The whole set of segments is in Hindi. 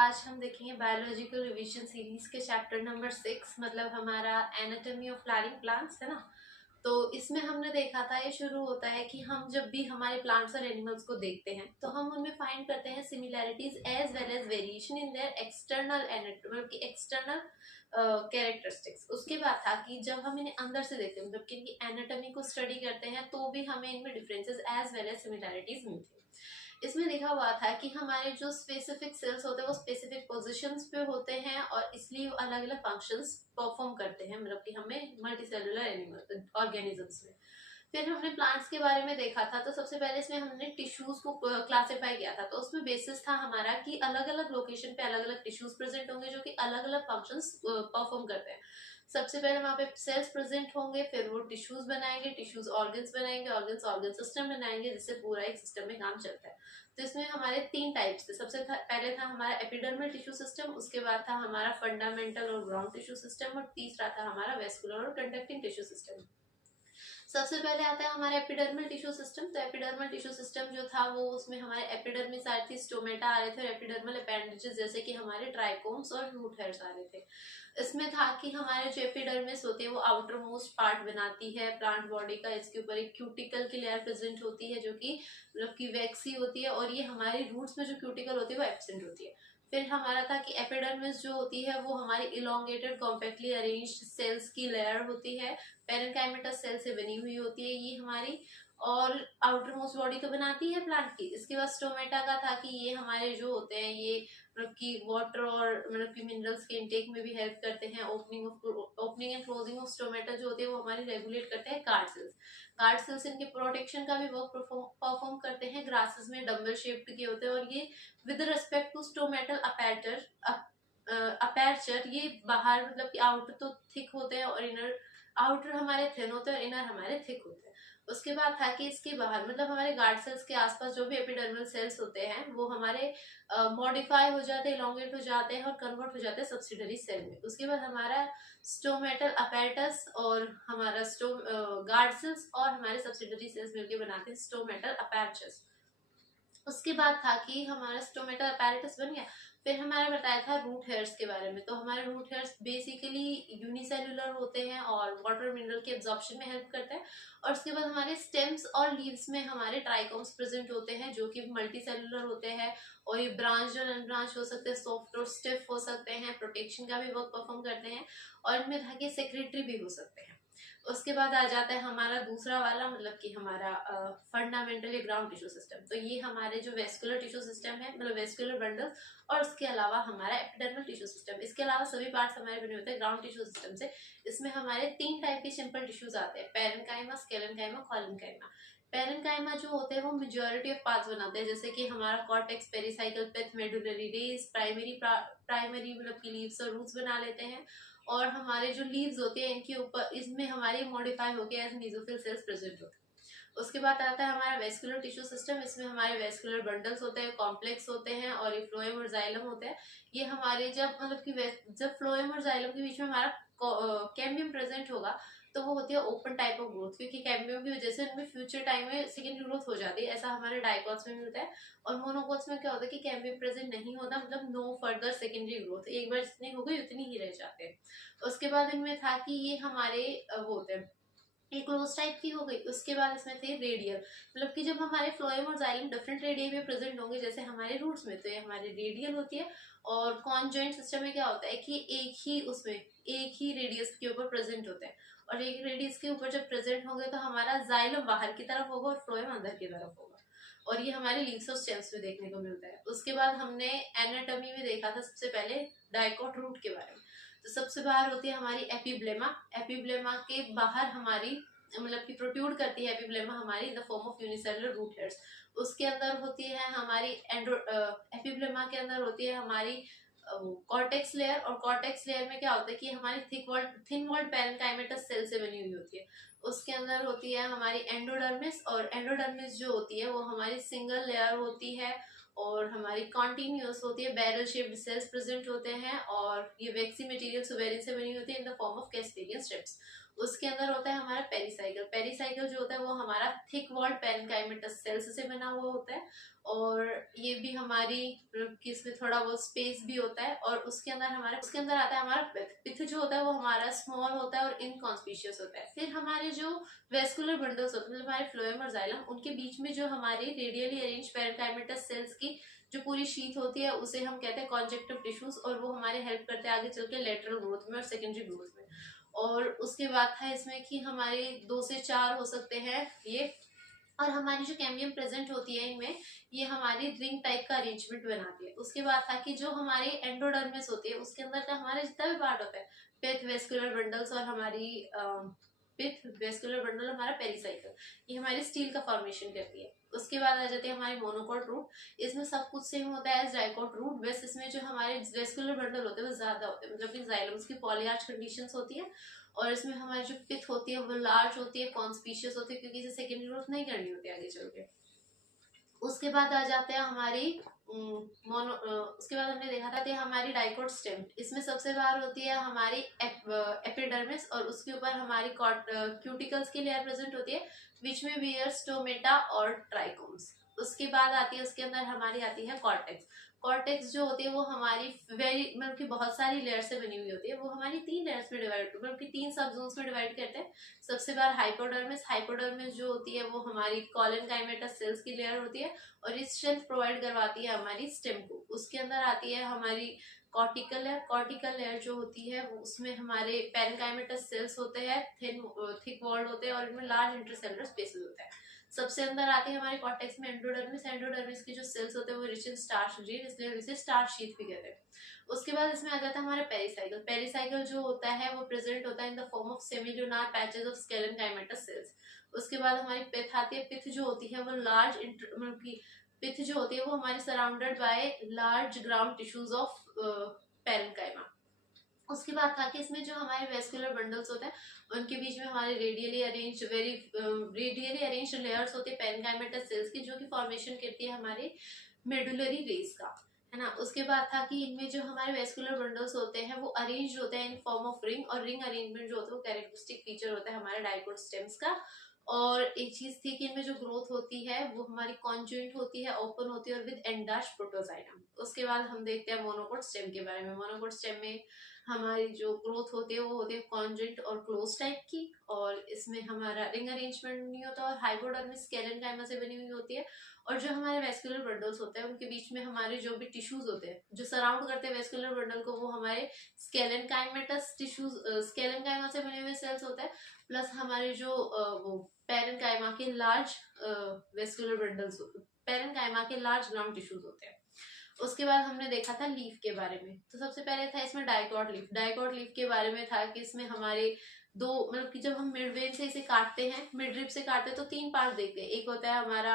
आज हम देखेंगे बायोलॉजिकल रिवीजन सीरीज के चैप्टर नंबर 6, मतलब हमारा एनाटॉमी ऑफ फ्लावरिंग प्लांट्स है ना। तो इसमें हमने देखा था, ये शुरू होता है कि हम जब भी हमारे प्लांट्स और एनिमल्स को देखते हैं तो हम उनमें फाइंड करते हैं similarities as well as variation in their external anatomy की एक्सटर्नल कैरेक्टरिस्टिक्स। उसके बाद था कि जब हम इन्हें अंदर से देखते हैं, मतलब कि इनकी एनाटॉमी को स्टडी करते हैं, तो भी हमें इनमें differences as well as similarities मिलती है। इसमें लिखा हुआ था कि हमारे जो स्पेसिफिक सेल्स होते हैं वो स्पेसिफिक पोजीशंस पे होते हैं और इसलिए अलग अलग फंक्शंस परफॉर्म करते हैं, मतलब कि हमें मल्टीसेलुलर एनिमल ऑर्गेनिजम्स में। फिर हमने प्लांट्स के बारे में देखा था, तो सबसे पहले इसमें हमने टिश्यूज को क्लासिफाई किया था। तो उसमें बेसिस था हमारा कि अलग अलग लोकेशन पे अलग अलग टिश्यूज प्रेजेंट होंगे जो कि अलग अलग फंक्शंस परफॉर्म करते हैं। सबसे पहले वहां पे सेल्स प्रेजेंट होंगे, फिर वो टिश्यूज बनाएंगे, टिश्यूज ऑर्गन्स बनाएंगे, ऑर्गन्स ऑर्गन सिस्टम बनाएंगे, जिससे पूरा एक सिस्टम में काम चलता है। तो इसमें हमारे 3 टाइप्स थे। पहले था हमारा एपिडर्मल टिश्यू सिस्टम, उसके बाद था हमारा फंडामेंटल और ग्राउंड टिश्यू सिस्टम, और तीसरा था हमारा वेस्कुलर और कंडक्टिंग टिश्यू सिस्टम। सबसे पहले आता है हमारे एपिडर्मल टिश्यू सिस्टम। तो एपिडर्मल टिश्यू सिस्टम जो था वो, उसमें हमारे एपिडर्मिस आ रही थी, स्टोमेटा आ रहे थे, और एपिडर्मल अपेंडेजेस जैसे कि हमारे ट्राइकोम्स और रूट हेयर्स आ रहे थे। इसमें था कि हमारे जो एपिडर्मिस होती है वो आउटर मोस्ट पार्ट बनाती है प्लांट बॉडी का। इसके ऊपर एक क्यूटिकल की लेयर प्रेजेंट होती है जो कि मतलब की वैक्सी होती है, और ये हमारी रूट्स में जो क्यूटिकल होती है वो एब्सेंट होती है। फिर हमारा था कि एपिडर्मिस जो होती है वो हमारी इलोंगेटेड कॉम्पैक्टली अरेंज्ड सेल्स की लेयर होती है, पेरेन्काइमेटस सेल से बनी हुई होती है ये हमारी, और आउटर मोस्ट बॉडी तो बनाती है प्लांट की। इसके बाद स्टोमेटा का था कि ये हमारे जो होते हैं ये मतलब कि वाटर और मतलब कि मिनरल्स के इनटेक में भी हेल्प करते हैं। Opening and closing of stomata जो होती है वो हमारी रेगुलेट करते हैं गार्ड सेल्स। गार्ड सेल्स इनके प्रोटेक्शन का भी वर्क परफॉर्म करते हैं। ग्रासेस में डम्बल शेप्ड के होते हैं, और ये विद रिस्पेक्ट टू स्टोमेटल अपेर्चर ये बाहर मतलब कि आउटर तो थिक होते हैं और इनर आउटर हमारे थिन होते हैं और इनर हमारे थिक होते हैं। उसके बाद था कि इसके बाहर मतलब हमारे गार्ड सेल्स के आसपास जो भी एपिडर्मल सेल्स होते हैं वो हमारे मॉडिफाई हो जाते हैं, इलोंगेट हो जाते हैं और कन्वर्ट हो जाते हैं सब्सिडरी सेल में। उसके बाद हमारा स्टोमेटल अपैरेटस और हमारा गार्ड सेल्स और हमारे सब्सिडरी सेल्स मिलकर बनाते हैं स्टोमेटल अपैरेटस। उसके बाद था कि हमारा स्टोमेटल अपैरेटस बन गया। फिर हमारा बताया था रूट हेयर्स के बारे में। तो हमारे रूट हेयर्स बेसिकली यूनिसेल्युलर होते हैं और वाटर मिनरल के एब्जॉर्प्शन में हेल्प करते हैं। और उसके बाद हमारे स्टेम्स और लीव्स में हमारे ट्राइकोम्स प्रेजेंट होते हैं जो कि मल्टी सेल्युलर होते हैं, और ये ब्रांच और अनब्रांच हो सकते हैं, सॉफ्ट और स्टिफ हो सकते हैं, प्रोटेक्शन का भी वर्क परफॉर्म करते हैं, और इनमें था कि सेक्रेटरी भी हो सकते हैं। उसके बाद आ जाता है हमारा दूसरा वाला, मतलब कि हमारा फंडामेंटल या ग्राउंड टिश्यू सिस्टम। तो ये हमारे जो वेस्कुलर टिश्यू सिस्टम है, मतलब वेस्कुलर बंडल, और उसके अलावा हमारा एपिडर्मल टिश्यू सिस्टम। इसके अलावा सभी पार्ट्स हमारे बने होते हैं ग्राउंड टिश्यू सिस्टम से। इसमें हमारे 3 टाइप के सिंपल टिश्यूज आते हैं, पेरेन्काइमा, स्केलेन्काइमा, कोलेन्काइमा। पेरेन्काइमा जो होते हैं वो मेजॉरिटी ऑफ पार्ट्स बनाते हैं, जैसे कि हमारा cortex, pericycle, faith, medullary race, primary मतलब की लीव्स और रूट्स बना लेते हैं। और हमारे जो लीव्स होते हैं इनके ऊपर इसमें हमारी मॉडिफाई होके एज मेसोफिल सेल्स प्रेजेंट होते हैं। उसके बाद आता है हमारा वेस्कुलर टिश्यू सिस्टम। इसमें हमारे वेस्कुलर बंडल्स होते हैं, कॉम्प्लेक्स होते हैं, और ये फ्लोएम और जाइलम होते हैं। ये हमारे जब मतलब कि जब फ्लोएम और जाइलम के बीच में हमारा कैम्बियम प्रेजेंट होगा तो वो होती है ओपन टाइप ऑफ ग्रोथ, क्योंकि कैम्बियम की वजह से इनमें फ्यूचर टाइम में सेकेंडरी ग्रोथ हो जाती है। ऐसा हमारे डाइकोट्स में मिलता है। और मोनोकोट्स में क्या होता है कि कैम्बियम प्रेजेंट नहीं होता, मतलब नो फर्दर सेकेंडरी ग्रोथ, एक बार जितनी हो गई उतनी ही रह जाते हैं। उसके बाद इनमें था कि ये हमारे वो होते हैं एक क्लोज टाइप की हो गई। उसके बाद इसमें थे रेडियल, मतलब कि जब हमारे फ्लोएम और जाइलम डिफरेंट रेडियस में प्रेजेंट होंगे जैसे हमारे रूट्स में, तो ये हमारे रेडियल होती है। और कॉन्जॉइंट सिस्टम में क्या होता है कि एक ही रेडियस के ऊपर प्रेजेंट होते हैं, और एक रेडियस के ऊपर जब प्रेजेंट होंगे तो हमारा जाइलम बाहर की तरफ होगा और फ्लोएम अंदर की तरफ होगा। और ये हमारे लीव्स और स्टेम्स में देखने को मिलता है। उसके बाद हमने एनाटॉमी में देखा था सबसे पहले डाइकोट रूट के बारे में। तो सबसे बाहर होती है हमारी एपिब्लेमा। एपिब्लेमा के बाहर हमारी मतलब कि प्रोट्यूड करती है एपिब्लेमा हमारी in the form of unicellular root hairs. उसके अंदर होती है हमारी एपिब्लेमा के अंदर होती है हमारी कॉर्टेक्स लेयर, और कॉर्टेक्स लेयर में क्या होता है कि हमारी थिन वॉल्ड पेरेन्काइमेटस सेल से बनी हुई होती है। उसके अंदर होती है हमारी एंडोडर्मिस, और एंडोडर्मिस जो होती है वो हमारी सिंगल लेयर होती है और हमारी कॉन्टिन्यूस होती है, बैरल शेप्ड सेल्स प्रेजेंट होते हैं, और ये वैक्सी मटेरियल सुबेरिन से बनी होती है in the form of Casparian strips. उसके अंदर होता है हमारा पेरिसाइकिल। पेरिसाइकिल जो होता है वो हमारा थिक वॉल्ड पेरेन्काइमेटस सेल्स से बना हुआ होता है, और ये भी हमारी इसमें थोड़ा बहुत स्पेस भी होता है। और उसके अंदर आता है हमारा पिथ। पिथ जो होता है वो हमारा स्मॉल होता है और इनकॉन्स्पिशियस होता है। फिर हमारे जो वेस्कुलर बंडल्स होते हैं, मतलब हमारे फ्लोएम और जाइलम, उनके बीच में जो हमारी रेडियली अरेंज पेरेन्काइमेटस सेल्स की जो पूरी शीट होती है उसे हम कहते हैं कॉन्जेक्टिव टिश्यूज, और वो हमारे हेल्प करते हैं आगे चल के लेटरल ग्रोथ में और सेकेंडरी ग्रोथ में। और उसके बाद था इसमें कि हमारे 2 से 4 हो सकते हैं ये, और हमारी जो कैम्बियम प्रेजेंट होती है इनमें, ये हमारी रिंग टाइप का अरेंजमेंट बनाती है। उसके बाद था कि जो हमारी एंडोडर्मिस होती है उसके अंदर का हमारा जितना भी पार्ट होता है, पिथ, वेस्कुलर बंडल्स और हमारी पिथ, वेस्कुलर बंडल, हमारा पेरिसाइकिल, ये हमारी स्टील का फॉर्मेशन करती है। उसके बाद आ जाते हैं हमारी मोनोकॉट रूट। इसमें सब कुछ सेम होता है एज डाइकॉट रूट, बस इसमें जो हमारे वेस्कुलर बंडल होते हैं वो ज्यादा होते हैं, मतलब कि जाइलम्स की पॉलीआर्च कंडीशंस होती है। और इसमें हमारी जो पिथ होती है वो लार्ज होती है, कॉन्स्पीशियस होती है, क्योंकि इसे सेकेंडरी ग्रोथ नहीं करनी होती आगे चल के। उसके बाद आ जाते हैं हमारी उसके बाद हमने देखा था कि हमारी डाइकोट स्टेम, इसमें सबसे बाहर होती है हमारी एपिडर्मिस, और उसके ऊपर हमारी क्यूटिकल्स की लेयर प्रेजेंट होती है, विच में बियर स्टोमेटा और ट्राइकोम्स। उसके बाद आती है, उसके अंदर हमारी आती है कॉर्टेक्स। कॉर्टेक्स जो होती है वो हमारी वेरी मतलब कि बहुत सारी लेयर से बनी हुई होती है। वो हमारी 3 लेयर्स में डिवाइड, मतलब कि 3 सब जोन्स में डिवाइड करते हैं। सबसे बार हाइपोडर्मिस। हाइपोडर्मिस जो होती है वो हमारी कॉलन काइमेटस सेल्स की लेयर होती है, और ये स्ट्रेंथ प्रोवाइड करवाती है हमारी स्टेम को। उसके अंदर आती है हमारी कॉर्टिकल लेयर। कॉर्टिकल लेयर जो होती है वो उसमें हमारे पेरेन्काइमेटस सेल्स होते हैं, थिक वॉल्ड होते हैं, और इनमें लार्ज इंटरसेलुलर स्पेसेस होते हैं। सबसे अंदर आते हैं हमारे कॉर्टेक्स में एंडोडर्मिस। एंडोडर्मिस की जो सेल्स होते हैं वो रिच इन स्टार्च शीट, इसलिए इसे स्टार्च शीट भी कहते हैं। उसके बाद इसमें आ जाता है हमारा पेरिसाइकिल। पेरिसाइकिल जो होता है वो प्रेजेंट होता है in the form of semilunar patches of sclerenchymatous cells. उसके बाद हमारी पिथ आती है। पिथ जो होती है वो लार्ज मतलब की पिथ जो होती है वो हमारी surrounded by large ground tissues of parenchyma. उसके बाद था कि इसमें जो हमारे वेस्कुलर बंडल्स होते हैं उनके बीच में हमारे रेडियली अरेंज लेयर्स होते हैं पेरेन्काइमेटस सेल्स की, जो कि फॉर्मेशन करती है हमारे मेडुलरी रेस का, है ना। उसके बाद था कि इनमें जो हमारे वेस्कुलर बंडल्स होते हैं वो अरेंज होते हैं इन फॉर्म ऑफ रिंग, और रिंग अरेंजमेंट जो होता है वो कैरेक्टरिस्टिक फीचर होता है हमारे डाइकोट स्टेम्स का। और एक चीज थी कि इनमें जो ग्रोथ होती है वो हमारी कॉन्जुएंट होती है, ओपन होती है, और विद एंडाश प्रोटोजाइटम। उसके बाद हम देखते हैं मोनोकोट स्टेम के बारे में। मोनोकोट स्टेम में हमारी जो ग्रोथ होती है वो होती है कॉन्जेंट और क्लोज टाइप की, और इसमें हमारा रिंग अरेंजमेंट नहीं होता, और हाइपोडर्मिस स्केलेनकाइमा से बनी हुई होती है। और जो हमारे वेस्कुलर बंडल्स होते हैं उनके बीच में हमारे जो भी टिश्यूज होते हैं जो सराउंड करते हैं वेस्कुलर बंडल को, वो हमारे स्केलेनकाइमेटस टिश्यूज, स्केलेनकाइमा से बने हुए सेल्स होते हैं, प्लस हमारे जो वो पेरेन्काइमा के लार्ज वेस्कुलर बंडल्स, पेरेन्काइमा के लार्ज ग्राउंड टिश्यूज होते हैं। उसके बाद हमने देखा था लीफ के बारे में। तो सबसे पहले था इसमें डाइकॉट लीफ। डाइकॉट लीफ के बारे में था कि इसमें हमारे दो, मतलब कि जब हम मिड वेन से इसे काटते हैं, मिड रिब से काटते हैं, तो 3 पार्ट देखते हैं। एक होता है हमारा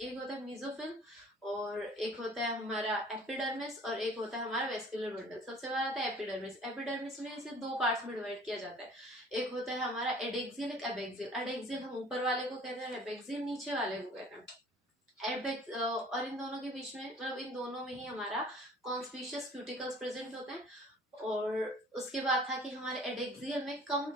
एक होता है मीजोफिल, और एक होता है हमारा एपिडर्मिस, और एक होता है हमारा वेस्कुलर बंडल। सबसे पहले आता है एपिडर्मिस। एपिडर्मिस में इसे 2 पार्ट्स में डिवाइड किया जाता है। एक होता है हमारा एडेक्सियल, एक एबेक्सियल। एडेक्सियल हम ऊपर वाले को कहते हैं, एबेक्सियल नीचे वाले को कहते हैं। और इन दोनों के बीच में, मतलब इन दोनों में ही हमारा कॉन्स्पिशियस क्यूटिकल्स प्रेजेंट होते हैं। और उसके बाद था कि हमारे एडेक्सियल में कम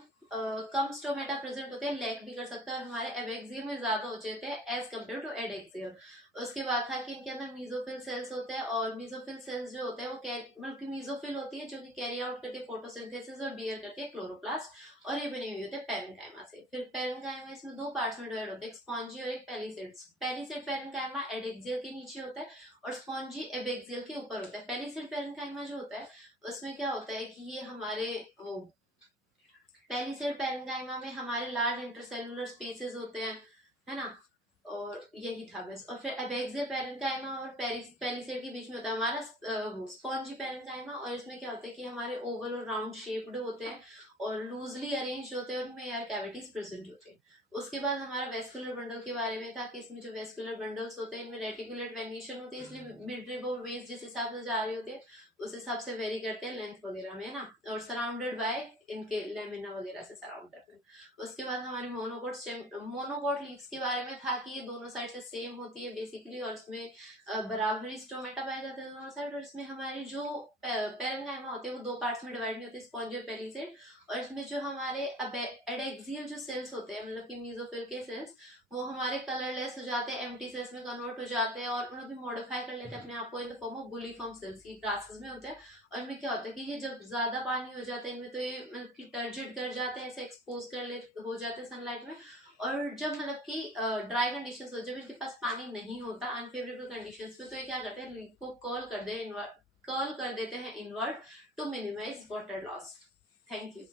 स्टोमेटा प्रेजेंट होते हैं, लैक भी कर सकते हैं, और हमारे एबेक्सियल में ज्यादा हो जाते हैं एज कम्पेयर टू एडेक्सियल। उसके बाद था कि इनके अंदर मीजोफिल सेल्स होते हैं, और मीजोफिल सेल्स जो होते हैं वो मतलब कि मीजोफिल होती है जो कि कैरी आउट करके फोटोसिंथेसिस और बियर करती है क्लोरोप्लास्ट, और ये बनी हुई होती है पेरेन्काइमा से। फिर पेरेन्काइमा इसमें 2 पार्ट्स में डिवाइड होते हैं, एक स्पॉन्जी और एक पेलिसेड। पेलिसेड पेरेन्काइमा एडेक्सियल के नीचे होता है, और स्पॉन्जी एबेक्सियल के ऊपर होता है। पेलिसेड पेरेन्काइमा जो होता है उसमें क्या होता है कि ये हमारे वो पेलिसेड पेरेन्काइमा में हमारे लार्ज इंटरसेलुलर स्पेसेस होते हैं, है ना। और यही था बस। और फिर एबेक्सियल पेरेन्काइमा और पेलिसेड के बीच में होता है हमारा स्पॉन्जी पेरेन्काइमा, और इसमें क्या होता है कि हमारे ओवल और राउंड शेप्ड होते हैं, और लूजली अरेंज होते हैं, और उनमें एयर कैविटीज प्रेजेंट होते हैं। उसके बाद हमारा वेस्कुलर बंडल के बारे में था कि इसमें जो वेस्कुलर बंडल्स होते हैं इनमें रेटिकुलेट वेनिएशन होती है, इसलिए मिड रिब और वेस्ट जिस हिसाब से जा रही होती है उस हिसाब से वेरी करते हैं लेंथ वगैरह में, है ना। और सराउंडेड बाय इनके लेमिना वगैरह से सराउंड करते हैं। उसके बाद हमारी मोनोकोट लीव्स के बारे में था कि ये दोनों साइड से सेम होती है बेसिकली, और इसमें बराबरी स्टोमेटा पाए जाते हैं दोनों साइड। और इसमें हमारी जो पैरेन्काइमा होती है वो दो पार्ट्स में डिवाइड नहीं होती, स्पॉन्जी और पेलिसेड। और इसमें जो हमारे एडेक्सियल जो सेल्स होते हैं मतलब कि मीजोफिल के सेल्स, वो हमारे कलरलेस हो जाते हैं, एम्प्टी सेल्स में कन्वर्ट हो जाते हैं, और उन्हें भी मॉडिफाई कर लेते हैं अपने आप को in the form of bulliform cells. ये ग्रासेस में होते हैं। और इनमें क्या होता है कि ये जब ज्यादा पानी हो जाता है इनमें, तो ये मतलब कि टर्जिड कर जाते हैं, ऐसे एक्सपोज कर ले हो जाते हैं सनलाइट में। और जब मतलब कि ड्राई कंडीशंस हो, जब इनके पास पानी नहीं होता अनफेवरेबल कंडीशंस में, तो ये क्या करते हैं लीफ को कर्ल कर देते हैं invert to minimise water loss. Thank you.